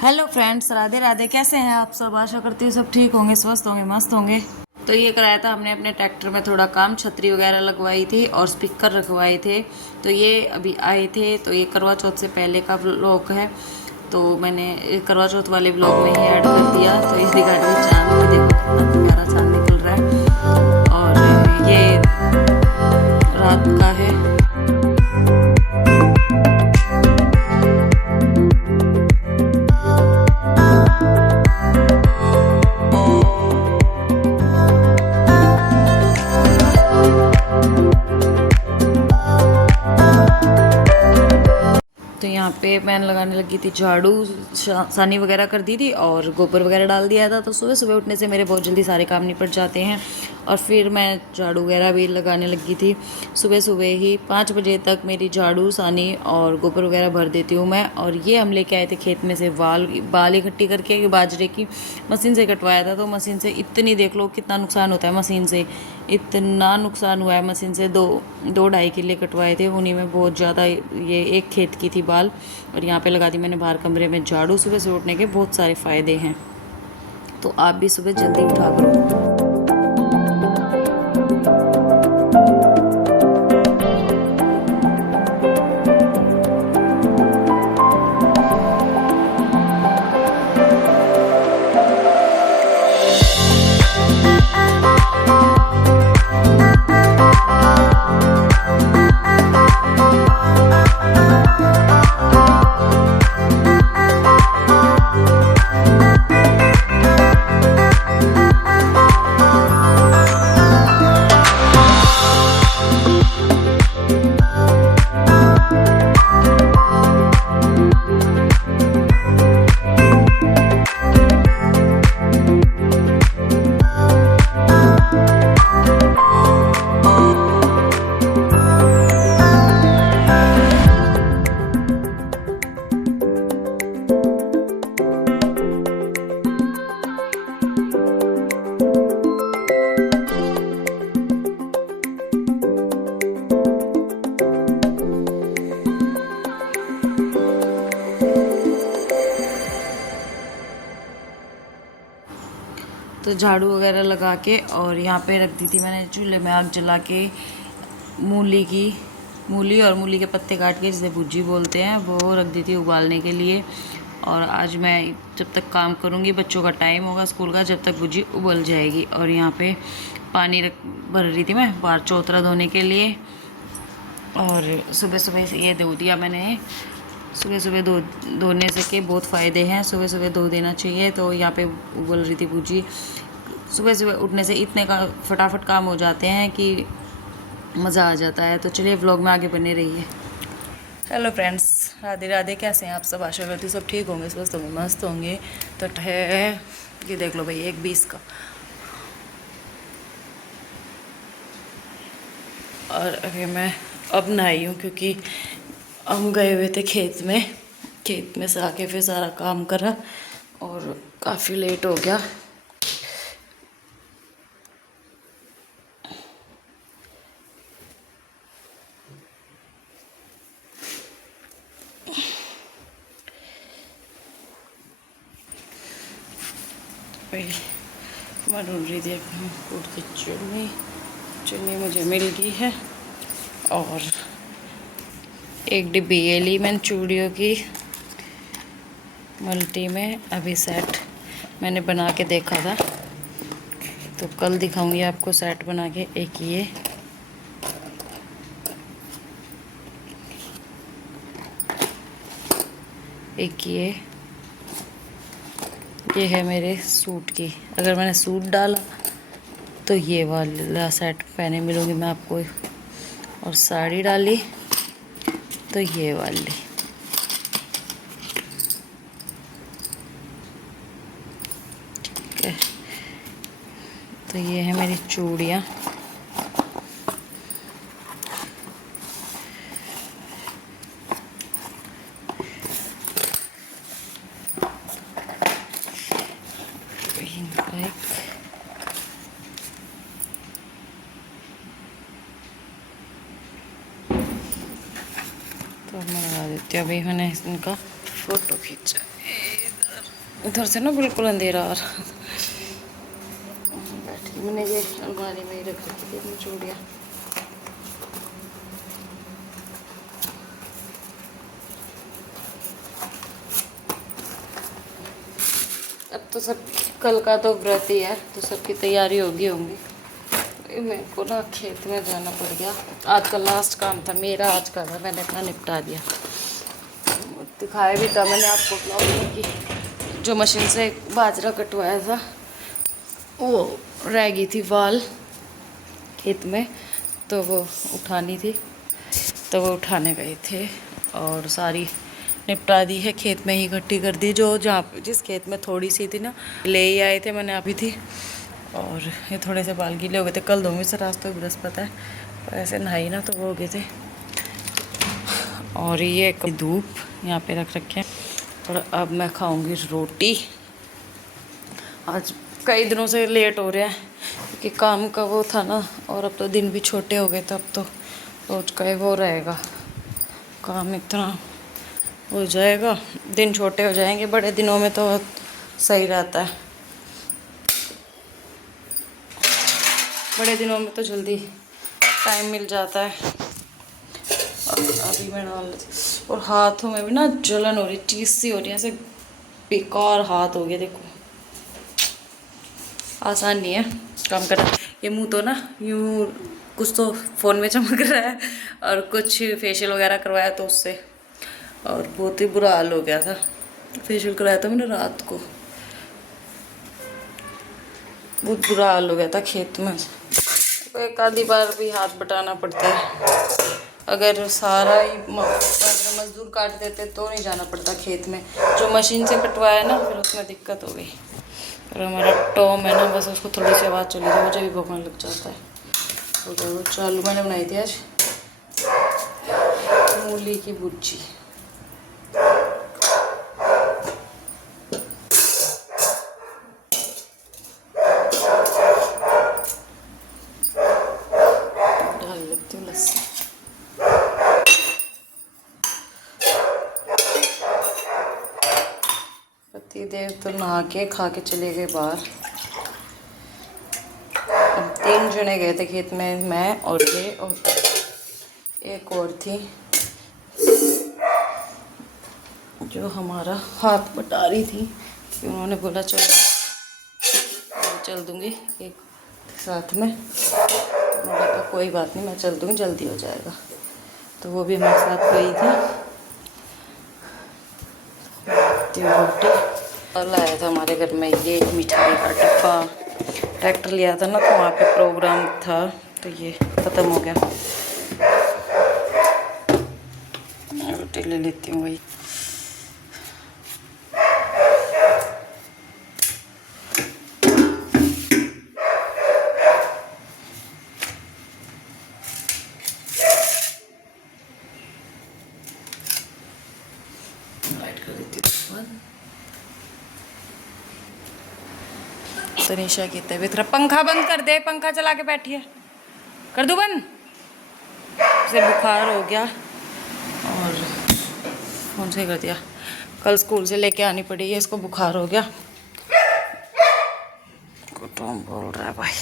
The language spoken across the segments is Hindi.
Hello friends, Radhe Radhe. कैसे हैं आप सब? आशा करती हूँ सब ठीक होंगे, स्वस्थ होंगे, मस्त होंगे। तो ये कराया था हमने अपने ट्रैक्टर में थोड़ा काम, छतरी वगैरह लगवाई थी और स्पीकर रखवाए थे। तो ये अभी आए थे। तो ये करवा चौथ से पहले का व्लॉग है, तो मैंने करवा चौथ वाले व्लॉग में ही ऐड कर दिया। तो इस दिखा रही चांद भी, देखो कितना प्यारा चांद निकल रहा है। और ये रात का है। तो यहाँ पे मैंने लगाने लगी थी झाड़ू, सानी वगैरह कर दी थी और गोबर वगैरह डाल दिया था। तो सुबह सुबह उठने से मेरे बहुत जल्दी सारे काम निपट जाते हैं। और फिर मैं झाड़ू वगैरह भी लगाने लगी थी। सुबह सुबह ही 5 बजे तक मेरी झाड़ू, सानी और गोबर वगैरह भर देती हूँ मैं। और ये हम लेके आए थे खेत में से बाल इकट्ठी करके, बाजरे की मशीन से कटवाया था। तो मशीन से इतनी, देख लो कितना नुकसान होता है मशीन से। इतना नुकसान हुआ है मशीन से। 2-2.5 किले कटवाए थे, उन्हीं में बहुत ज़्यादा, ये एक खेत की थी बाल। और यहाँ पे लगा दी मैंने बाहर कमरे में झाड़ू। सुबह से उठने के बहुत सारे फ़ायदे हैं, तो आप भी सुबह जल्दी उठा करो। तो झाड़ू वगैरह लगा के और यहाँ पे रख दी थी मैंने चूल्हे में आग जला के मूली और मूली के पत्ते काट के, जिसे भुजी बोलते हैं, वो रख दी थी उबालने के लिए। और आज मैं जब तक काम करूँगी, बच्चों का टाइम होगा स्कूल का, जब तक भुजी उबल जाएगी। और यहाँ पे पानी भर रही थी मैं बाहर चौतरा धोने के लिए। और सुबह सुबह से ये धो दिया मैंने। सुबह सुबह धोने से के बहुत फ़ायदे हैं, सुबह सुबह धो देना चाहिए। तो यहाँ पे उबल रही थी भुजी। सुबह सुबह उठने से इतने का फटाफट काम हो जाते हैं कि मज़ा आ जाता है। तो चलिए व्लॉग में आगे बने रहिए। Hello friends, Radhe Radhe. कैसे हैं आप सब? आशा करती हूँ सब ठीक होंगे, स्वस्थ होंगे, मस्त होंगे। तो है ये देख लो भाई, 1:20 का। और अभी मैं अब नहाई हूँ, क्योंकि हम गए हुए थे खेत में से आके फिर सारा काम करा और काफ़ी लेट हो गया। मैं ढूंढ रही थी अपनी फ्रूट की चुन्नी मुझे मिल गई है। और एक डिब्बी ये ली मैंने चूड़ियों की मल्टी में। अभी सेट मैंने बना के देखा था, तो कल दिखाऊंगी आपको सेट बना के। एक ये है मेरे सूट की। अगर मैंने सूट डाला तो ये वाला सेट पहने मिलूँगी मैं आपको। और साड़ी डाली तो ये वाली। तो ये है मेरी चूड़ियाँ। तो मैं लगा देती हूँ। अभी मैंने इनका फोटो खींचा। इधर से ना बिल्कुल अंधेरा आ रहा। बैठी मैंने ये अलमारी में ही रख रखी थी अपनी चूड़ियाँ। अब तो सब, कल का तो व्रत ही है तो सबकी तैयारी होगी। मेरे को ना खेत में जाना पड़ गया। आज का लास्ट काम था मेरा, आज का था, मैंने अपना निपटा दिया। दिखाया भी था मैंने आपको ब्लॉग में कि जो मशीन से बाजरा कटवाया था वो रह गई थी वाल खेत में, तो वो उठानी थी, तो वो उठाने गए थे और सारी निपटा दी है। खेत में ही इकट्ठी कर दी, जो जहाँ जिस खेत में थोड़ी सी थी ना ले ही आए थे, मैंने अभी थी। और ये थोड़े से बाल गीले हो गए थे, कल दूँगी सर, आज तो बृहस्पति है, पर ऐसे नहाई ना तो वो हो गए थे। और ये धूप यहाँ पे रख रखे हैं। और अब मैं खाऊंगी रोटी। आज कई दिनों से लेट हो रहा है क्योंकि काम का वो था ना, और अब तो दिन भी छोटे हो गए, तो अब तो रोज का वो रहेगा काम, इतना हो जाएगा, दिन छोटे हो जाएंगे। बड़े दिनों में तो सही रहता है, बड़े दिनों में तो जल्दी टाइम मिल जाता है। और अभी मैं डाल लेती, और हाथों में भी ना जलन हो रही, चीज़ सी हो रही है, ऐसे बेकार हाथ हो गया। देखो आसान नहीं है काम करना। ये मुंह तो ना यूँ कुछ तो फ़ोन में चमक रहा है और कुछ फेशियल वगैरह करवाया तो उससे, और बहुत ही बुरा हाल हो गया था। फेशियल करवाया था मैंने रात को, बहुत बुरा हाल हो गया था खेत में। तो एक आधी बार भी हाथ बटाना पड़ता है। अगर सारा ही मजदूर काट देते तो नहीं जाना पड़ता खेत में। जो मशीन से कटवाया ना, फिर उसमें दिक्कत हो गई। और हमारा टॉम है ना, बस उसको थोड़ी सी आवाज़ चली तो मुझे भी भौंकने लग जाता है। तो चालू मैंने बनाई थी आज मूली की भुर्जी। डाल लेती हूँ लस्सी। पति देव तो नहा के खा के चले गए बाहर। अब 3 जने गए थे खेत में, मैं और ये और एक और थी जो हमारा हाथ बटा रही थी कि उन्होंने बोला चलो चल दूँगी एक साथ में। तो मैंने कहा कोई बात नहीं, मैं चल दूँगी, जल्दी हो जाएगा। तो वो भी हमारे साथ गई थी। रोटी और लाया था हमारे घर में ये मिठाई का डब्बा। ट्रैक्टर लिया था ना, तो वहाँ पे प्रोग्राम था, तो ये ख़त्म हो गया। रोटी ले लेती हूँ वही। लाइट कर देती हूँ। तनीषा की तबीयत खराब, पंखा बंद कर दे, पंखा चला के बैठी है, कर दूँ बंद। उसे बुखार हो गया और फोन से कर दिया। कल स्कूल से लेके आनी पड़ी है इसको, बुखार हो गया। टॉम बोल रहा है भाई।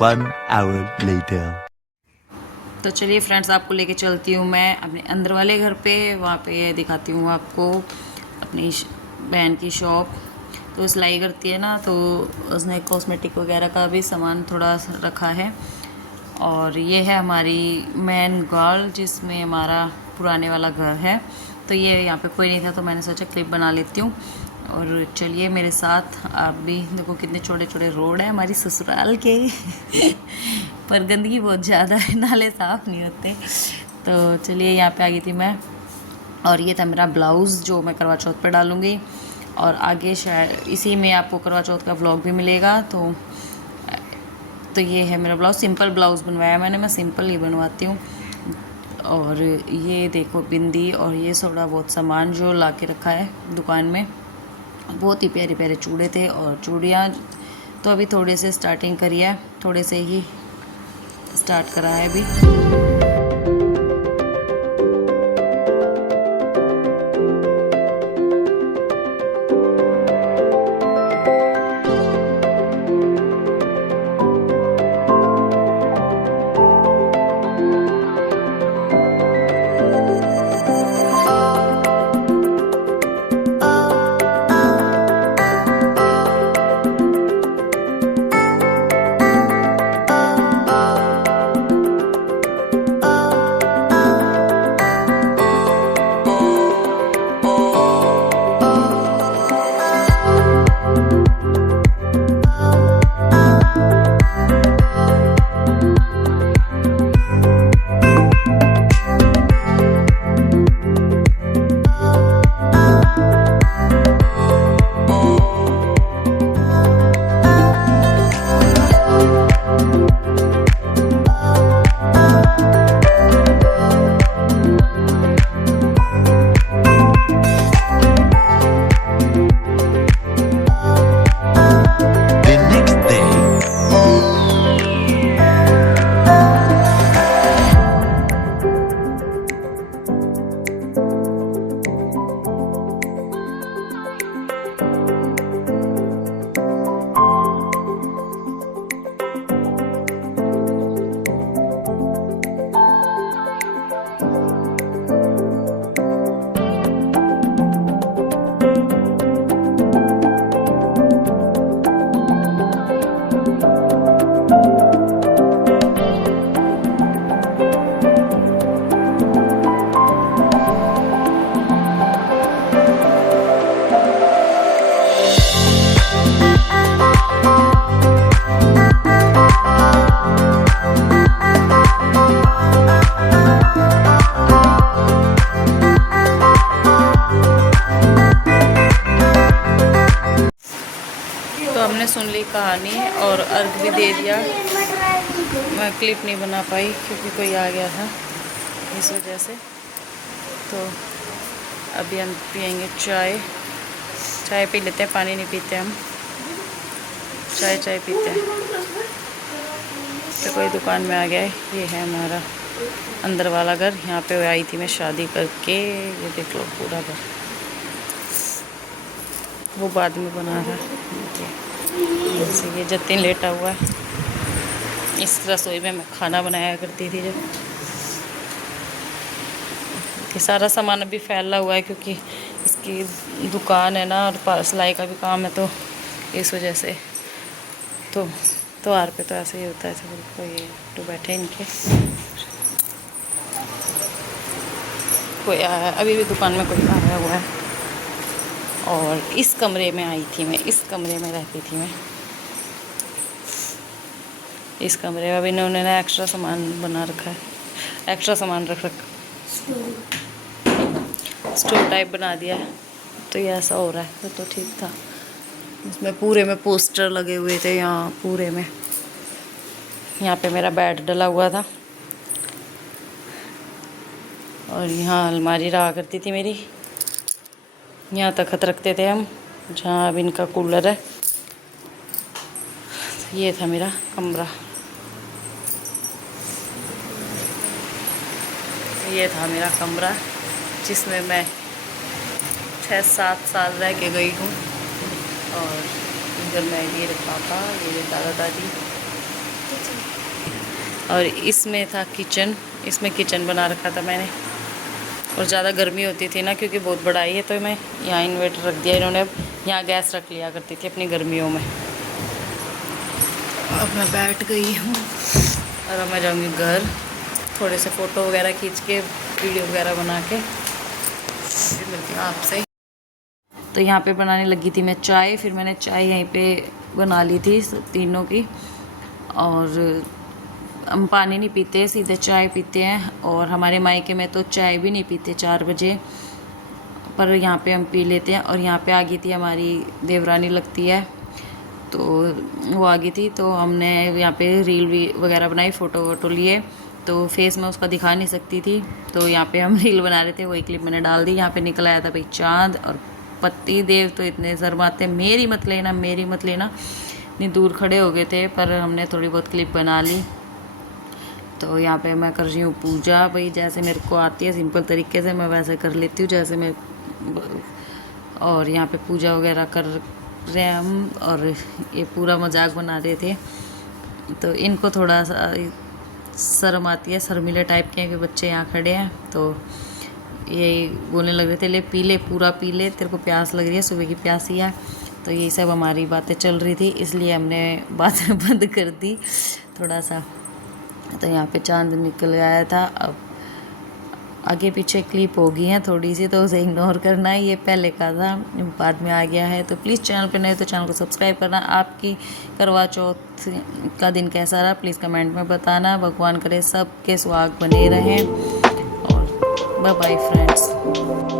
1 hour later. तो चलिए फ्रेंड्स, आपको लेके चलती हूँ मैं अपने अंदर वाले घर पे। वहाँ पे दिखाती हूँ आपको अपनी बहन की शॉप। तो सिलाई करती है ना, तो उसने कॉस्मेटिक वगैरह का भी सामान थोड़ा रखा है। और ये है हमारी मेन गर्ल, जिसमें हमारा पुराने वाला घर है। तो ये यहाँ पे कोई नहीं था, तो मैंने सोचा क्लिप बना लेती हूँ। और चलिए मेरे साथ आप भी। देखो कितने छोटे छोटे रोड है हमारी ससुराल के पर गंदगी बहुत ज़्यादा है, नाले साफ़ नहीं होते। तो चलिए यहाँ पे आ गई थी मैं। और ये था मेरा ब्लाउज़ जो मैं करवा चौथ पे डालूँगी। और आगे शायद इसी में आपको करवा चौथ का व्लॉग भी मिलेगा। तो ये है मेरा ब्लाउज़, सिंपल ब्लाउज़ बनवाया मैंने, मैं सिंपल ही बनवाती हूँ। और ये देखो बिंदी और ये थोड़ा बहुत सामान जो ला के रखा है दुकान में। बहुत ही प्यारे प्यारे चूड़े थे और चूड़ियाँ तो अभी थोड़े से स्टार्टिंग करी है, थोड़े से ही स्टार्ट करा है अभी। सुन ली कहानी और अर्घ भी दे दिया। मैं क्लिप नहीं बना पाई क्योंकि कोई आ गया था इस वजह से। तो अभी हम पियेंगे चाय पी लेते हैं, पानी नहीं पीते हम, चाय पीते हैं। तो कोई दुकान में आ गया है। ये है हमारा अंदर वाला घर, यहाँ पे आई थी मैं शादी करके। ये देख लो पूरा घर, वो बाद में बना था। जैसे ये जतिन लेटा हुआ है, इस रसोई में मैं खाना बनाया करती थी जब। ये सारा सामान अभी फैला हुआ है क्योंकि इसकी दुकान है ना और सिलाई का भी काम है, तो इस वजह से तो त्योहार पे तो ऐसे ही होता है। सब ये तो बैठे इनके, कोई आया अभी भी दुकान में, कोई आया हुआ है। और इस कमरे में आई थी मैं, इस कमरे में रहती थी मैं, इस कमरे में। अभी इन्होंने ना एक्स्ट्रा सामान बना रखा है, एक्स्ट्रा सामान रख स्टोर टाइप बना दिया है। तो ये ऐसा हो रहा है, तो ठीक था। इसमें पूरे में पोस्टर लगे हुए थे, यहाँ पूरे में। यहाँ पे मेरा बेड डला हुआ था और यहाँ अलमारी रहा करती थी मेरी। यहाँ तखत रखते थे हम, जहाँ अब इनका कूलर है। ये था मेरा कमरा, ये था मेरा कमरा जिसमें मैं 6-7 साल रह के गई हूँ। और इधर मैं, ये पापा, ये दादा दादी, और इसमें था किचन। इसमें किचन बना रखा था मैंने। और ज़्यादा गर्मी होती थी ना, क्योंकि बहुत बड़ा ही है, तो मैं यहाँ इन्वर्टर रख दिया इन्होंने। अब यहाँ गैस रख लिया करती थी अपनी गर्मियों में। अब मैं बैठ गई हूँ और अब मैं जाऊँगी घर, थोड़े से फ़ोटो वगैरह खींच के, वीडियो वगैरह बना के फिर मिलती हूँ आपसे। तो यहाँ पे बनाने लगी थी मैं चाय। फिर मैंने चाय यहीं पे बना ली थी तीनों की। और हम पानी नहीं पीते, सीधे चाय पीते हैं। और हमारे मायके में तो चाय भी नहीं पीते 4 बजे, पर यहाँ पे हम पी लेते हैं। और यहाँ पे आ गई थी हमारी देवरानी लगती है, तो वो आ गई थी, तो हमने यहाँ पे रील भी वगैरह बनाई, फ़ोटो वोटो लिए। तो फेस में उसका दिखा नहीं सकती थी, तो यहाँ पे हम रील बना रहे थे, वही क्लिप मैंने डाल दी। यहाँ पे निकल आया था भाई चाँद, और पति देव तो इतने शर्माते, मेरी मत लेना मेरी मत लेना, इतनी दूर खड़े हो गए थे, पर हमने थोड़ी बहुत क्लिप बना ली। तो यहाँ पे मैं कर रही हूँ पूजा, भाई जैसे मेरे को आती है सिंपल तरीके से मैं वैसे कर लेती हूँ, जैसे मैं। और यहाँ पे पूजा वगैरह कर रहे हैं हम, और ये पूरा मजाक बना रहे थे। तो इनको थोड़ा सा शर्म आती है, शर्मीले टाइप के हैं कि बच्चे यहाँ खड़े हैं। तो ये बोलने लग रहे थे, ले पी ले, पूरा पी ले, तेरे को प्यास लग रही है, सुबह की प्यासी है। तो यही सब हमारी बातें चल रही थी, इसलिए हमने बात बंद कर दी थोड़ा सा। तो यहाँ पे चांद निकल आया था। अब आगे पीछे क्लिप हो गई हैं थोड़ी सी, तो उसे इग्नोर करना है, ये पहले का था बाद में आ गया है। तो प्लीज़ चैनल पे नए तो चैनल को सब्सक्राइब करना। आपकी करवा चौथ का दिन कैसा रहा प्लीज़ कमेंट में बताना। भगवान करे सबके सुहाग बने रहें, और बाय बाय फ्रेंड्स।